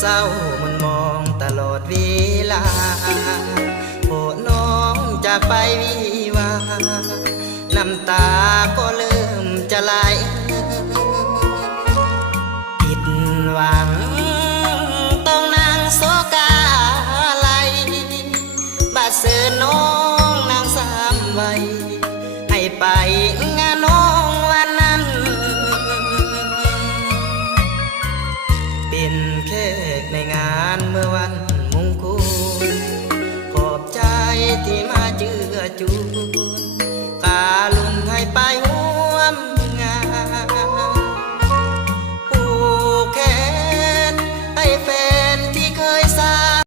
เศร้ามันมองตลอดเวลาโปรดน้องจากไปวิวาน้ำตาก็เริ่มจะไหลผิดหวังต้องนั่งโศกาไหลบาดเสือน้องนางสามไว้ให้ไปงานน้องวันนั้นเป็นแขกในงานเมื่อวันมงคลขอบใจที่มาเจือจูนกาลุนให้ไป